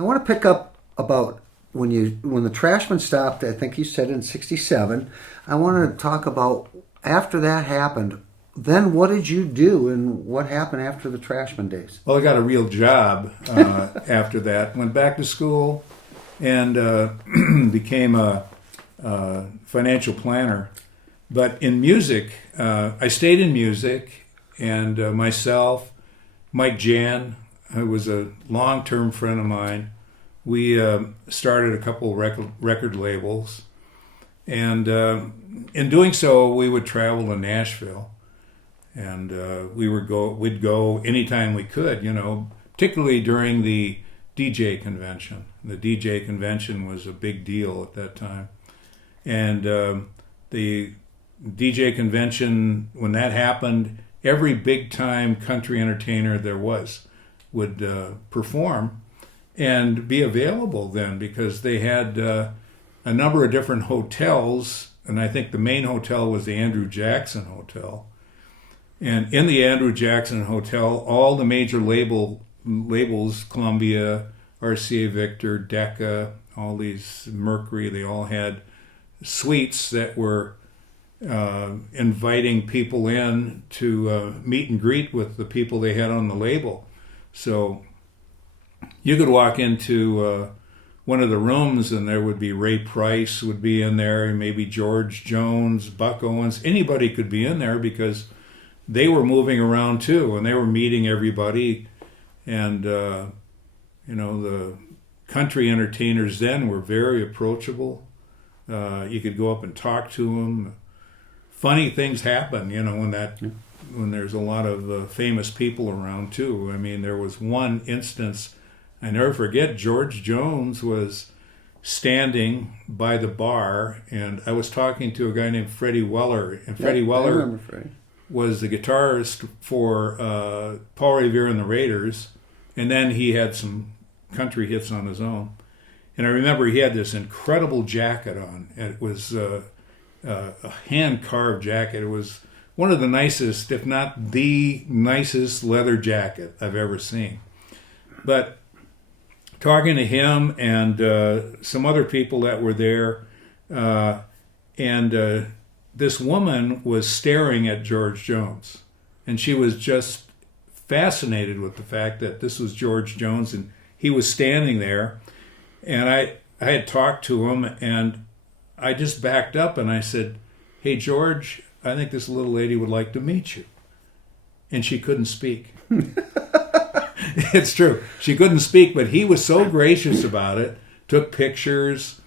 I want to pick up about when the Trashmen stopped. I think you said in '67. I want to talk about after that happened. Then what did you do, and what happened after the Trashmen days? Well, I got a real job after that. Went back to school and became a financial planner. But in music, I stayed in music, and myself, Mike Jan, who was a long-term friend of mine, we started a couple record labels. And in doing so, we would travel to Nashville. And we'd go anytime we could, particularly during the DJ convention. The DJ convention was a big deal at that time. And the DJ convention, when that happened, every big-time country entertainer there was would perform and be available then, because they had a number of different hotels, and I think the main hotel was the Andrew Jackson Hotel. And in the Andrew Jackson Hotel, all the major labels, Columbia, RCA Victor, Decca, all these, Mercury, they all had suites that were inviting people in to meet and greet with the people they had on the label. So you could walk into one of the rooms and there would be Ray Price would be in there, maybe George Jones, Buck Owens, anybody could be in there because they were moving around too, and they were meeting everybody. And, the country entertainers then were very approachable. You could go up and talk to them. Funny things happen, when there's a lot of famous people around too. I mean, there was one instance, I never forget, George Jones was standing by the bar, and I was talking to a guy named Freddie Weller, and Freddie Weller, I remember Freddie, was the guitarist for Paul Revere and the Raiders, and then he had some country hits on his own. And I remember he had this incredible jacket on, and it was a hand-carved jacket. It was one of the nicest, if not the nicest leather jacket I've ever seen. But talking to him and some other people that were there, and this woman was staring at George Jones, and she was just fascinated with the fact that this was George Jones, and he was standing there. And I had talked to him, and I just backed up and I said, "Hey, George, I think this little lady would like to meet you." And she couldn't speak. It's true. She couldn't speak, but he was so gracious about it, took pictures,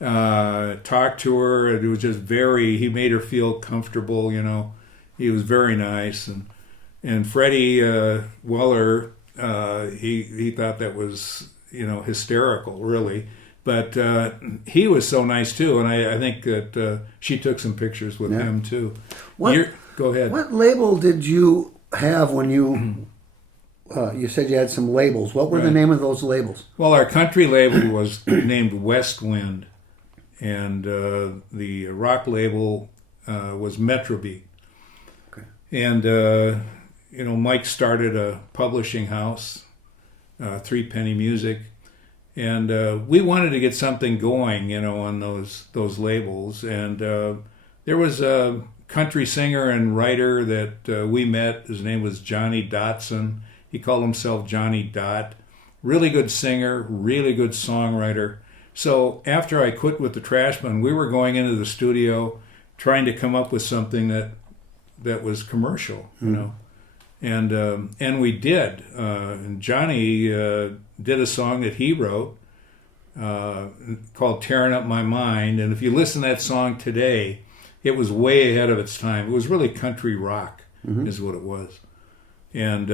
talked to her. It was just he made her feel comfortable, He was very nice. And Freddie Weller, he thought that was, hysterical, really. But he was so nice, too. And I think that she took some pictures with him, too. Go ahead. What label did you have when you... you said you had some labels. What were the name of those labels? Well, our country label was named West Wind, and the rock label was Metrobeat. Okay. And, Mike started a publishing house, Three Penny Music, and we wanted to get something going, on those labels. And there was a country singer and writer that we met. His name was Johnny Dotson. He called himself Johnny Dot. Really good singer, really good songwriter. So after I quit with the Trashmen, we were going into the studio trying to come up with something that was commercial, and we did. And Johnny did a song that he wrote called "Tearing Up My Mind." And if you listen to that song today, it was way ahead of its time. It was really country rock, is what it was. And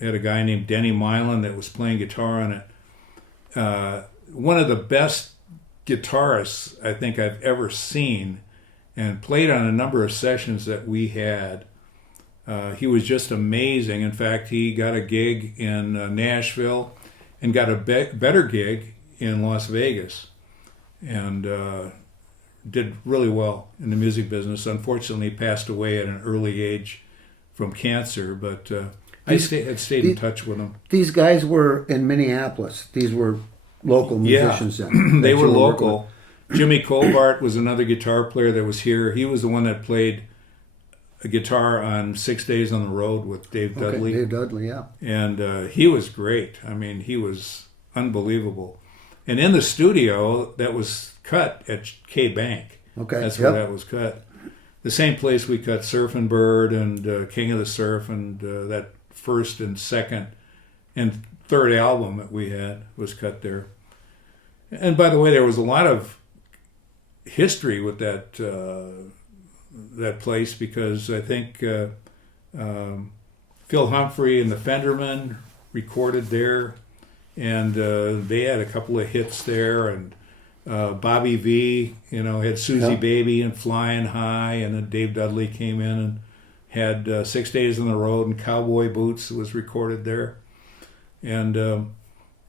had a guy named Denny Milan that was playing guitar on it. One of the best guitarists I think I've ever seen, and played on a number of sessions that we had. He was just amazing. In fact, he got a gig in Nashville and got a better gig in Las Vegas, and did really well in the music business. Unfortunately, he passed away at an early age from cancer, but I stayed in touch with them. These guys were in Minneapolis. These were local musicians then. They were local. Jimmy Colbart was another guitar player that was here. He was the one that played a guitar on 6 Days on the Road with Dave Dudley. Dave Dudley, yeah. And he was great. I mean, he was unbelievable. And in the studio, that was cut at K Bank. Okay. That's where that was cut. The same place we cut Surfin' Bird and King of the Surf and that first and second and third album that we had was cut there. And by the way, there was a lot of history with that place because I think Phil Humphrey and the Fendermen recorded there, and they had a couple of hits there, and Bobby V, had Susie Baby and Flying High, and then Dave Dudley came in and had 6 Days on the Road and Cowboy Boots was recorded there. And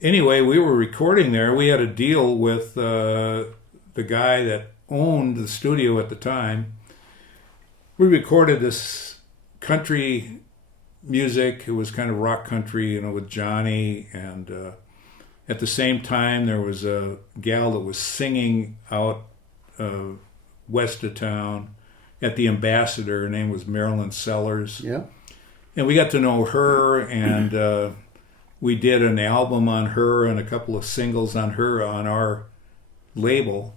anyway, we were recording there. We had a deal with the guy that owned the studio at the time. We recorded this country music. It was kind of rock country, with Johnny. And at the same time, there was a gal that was singing out west of town at the Ambassador. Her name was Marilyn Sellers. Yeah. And we got to know her, and we did an album on her and a couple of singles on her on our label.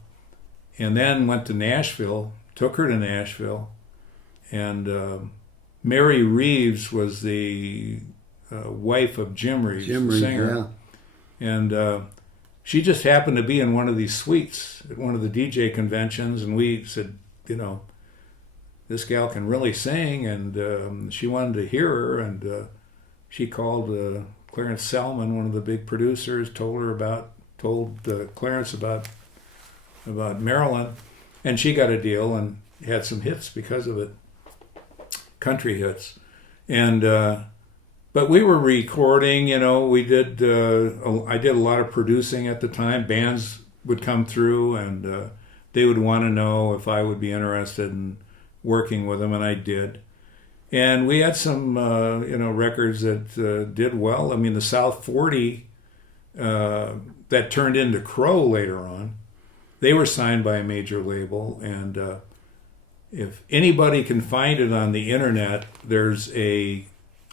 And then went to Nashville, took her to Nashville. And Mary Reeves was the wife of Jim Reeves, the singer. Yeah. And she just happened to be in one of these suites at one of the DJ conventions. And we said, this gal can really sing. And she wanted to hear her. And she called Clarence Salmon, one of the big producers, told Clarence about Marilyn. And she got a deal and had some hits because of it. Country hits. And but we were recording, we did I did a lot of producing at the time. Bands would come through and they would want to know if I would be interested in working with them, and I did. And we had some records that did well. I mean, the South 40 that turned into Crow later on, they were signed by a major label, and if anybody can find it on the internet, there's a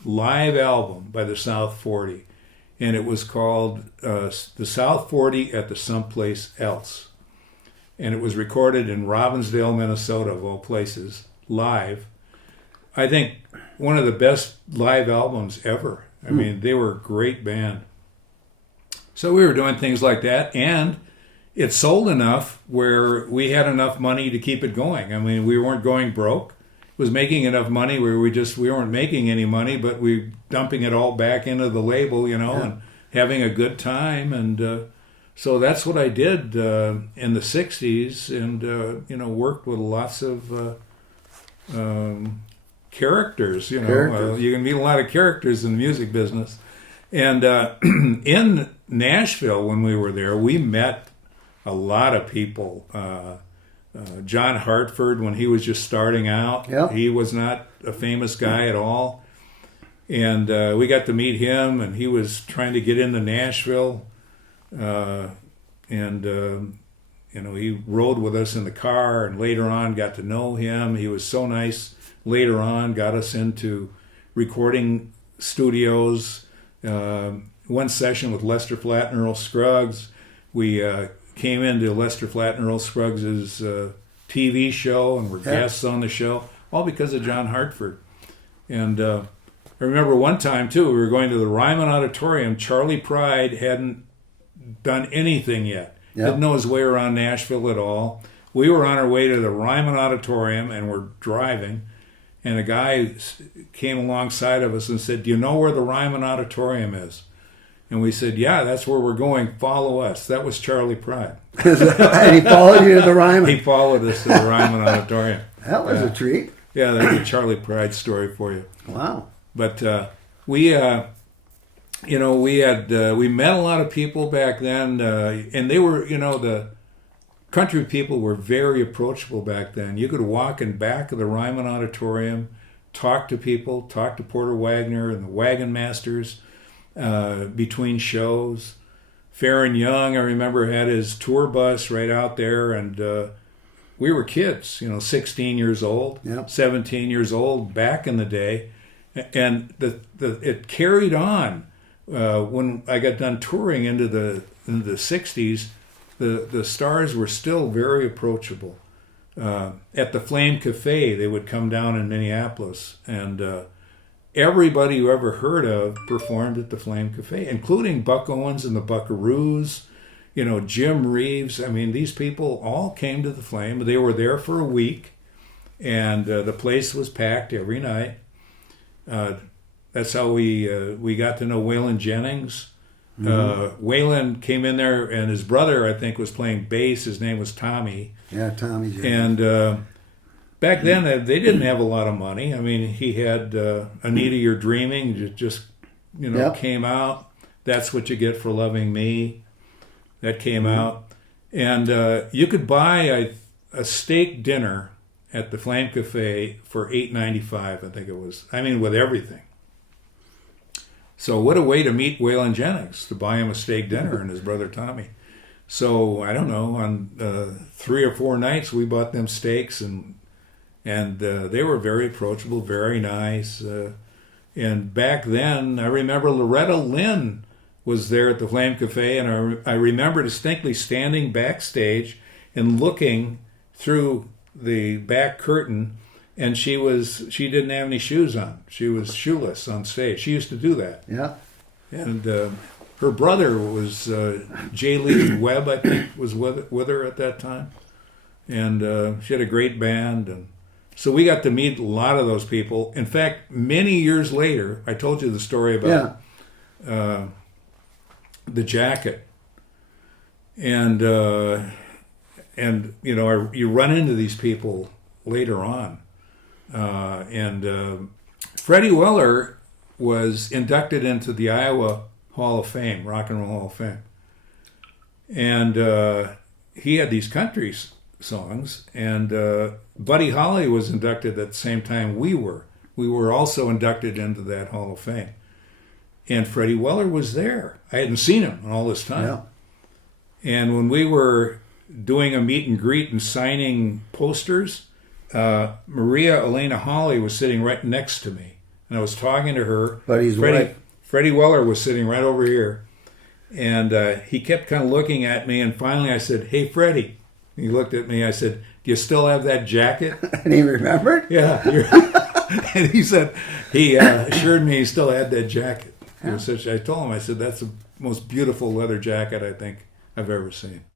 live album by the South 40, and it was called the South 40 at the Someplace Else. And it was recorded in Robbinsdale, Minnesota, of all places, live. I think one of the best live albums ever. I mean, they were a great band. So we were doing things like that, and it sold enough where we had enough money to keep it going. I mean, we weren't going broke. It was making enough money where we weren't making any money, but we dumping it all back into the label, and having a good time. And so that's what I did in the 60s, and, worked with lots of characters. You can meet a lot of characters in the music business. And in Nashville, when we were there, we met a lot of people. John Hartford, when he was just starting out, he was not a famous guy at all. And we got to meet him, and he was trying to get into Nashville. He rode with us in the car, and later on got to know him. He was so nice. Later on, got us into recording studios. One session with Lester Flatt and Earl Scruggs. We came into Lester Flatt and Earl Scruggs' TV show and were guests on the show, all because of John Hartford. And I remember one time, too, we were going to the Ryman Auditorium. Charlie Pride hadn't done anything yet. Didn't know his way around Nashville at all. We were on our way to the Ryman Auditorium, and we're driving, and a guy came alongside of us and said, "Do you know where the Ryman Auditorium is?" And we said, "Yeah, that's where we're going. Follow us." That was Charlie Pride. And he followed you to the Ryman. He followed us to the Ryman Auditorium. That was a treat. Yeah, that's a Charlie Pride story for you. Wow. But we met a lot of people back then, and they were, the country people were very approachable back then. You could walk in back of the Ryman Auditorium talk to people, talk to Porter Wagner and the Wagon Masters between shows. Farron Young, I remember, had his tour bus right out there, and we were kids, 16 years old, Yep. 17 years old back in the day, and it carried on when I got done touring into the 60s. The stars were still very approachable. At the Flame Cafe, they would come down in Minneapolis, and everybody you ever heard of performed at the Flame Cafe, including Buck Owens and the Buckaroos, Jim Reeves. I mean, these people all came to the Flame. They were there for a week, and the place was packed every night. That's how we got to know Waylon Jennings. Waylon came in there, and his brother, I think, was playing bass. His name was Tommy. Yeah, Tommy. And back then, they didn't have a lot of money. I mean, he had Anita, You're Dreaming, just Yep. came out. That's What You Get for Loving Me. That came out. And you could buy a steak dinner at the Flame Cafe for $8.95, I think it was. I mean, with everything. So what a way to meet Waylon Jennings, to buy him a steak dinner and his brother Tommy. So I don't know, on 3 or 4 nights we bought them steaks, and they were very approachable, very nice. And back then, I remember Loretta Lynn was there at the Flame Cafe, and I remember distinctly standing backstage and looking through the back curtain, and she didn't have any shoes on. She was shoeless on stage. She used to do that. Yeah. And her brother was J. Lee Webb, I think, was with her at that time. And she had a great band. And so we got to meet a lot of those people. In fact, many years later, I told you the story about the jacket. And you run into these people later on. Freddie Weller was inducted into the Iowa Hall of Fame, Rock and Roll Hall of Fame. And he had these country songs, and Buddy Holly was inducted at the same time we were. We were also inducted into that Hall of Fame. And Freddie Weller was there. I hadn't seen him in all this time. Yeah. And when we were doing a meet and greet and signing posters, Maria Elena Holly was sitting right next to me, and I was talking to her. But he's right. Freddie Weller was sitting right over here, and he kept kind of looking at me, and finally I said, "Hey, Freddie." He looked at me. I said, "Do you still have that jacket?" And he remembered? Yeah. And he said, he assured me he still had that jacket. It was I told him, I said, "That's the most beautiful leather jacket I think I've ever seen."